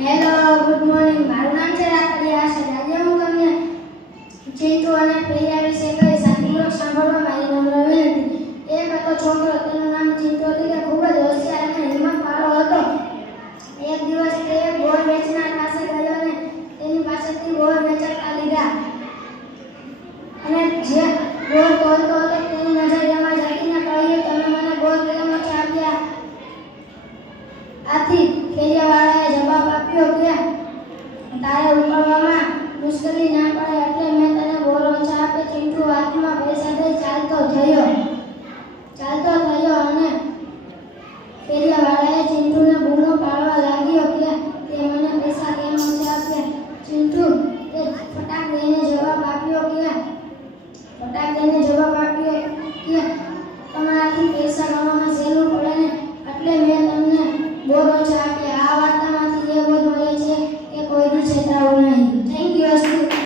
Hello, good morning. મારું નામ છે રાખડી આશા. આજે હું તમને ચિંટુ અને પ્રિયા વિશે કહીશ. પૂર્વક સાંભળવા મારી નમ્ર વિનંતી. એક હતો છોકરો, તેનું નામ ચિંટુ હતું. તે ખૂબ જ હોશિયાર અને હિંમતવાળો હતો. એક દિવસ તે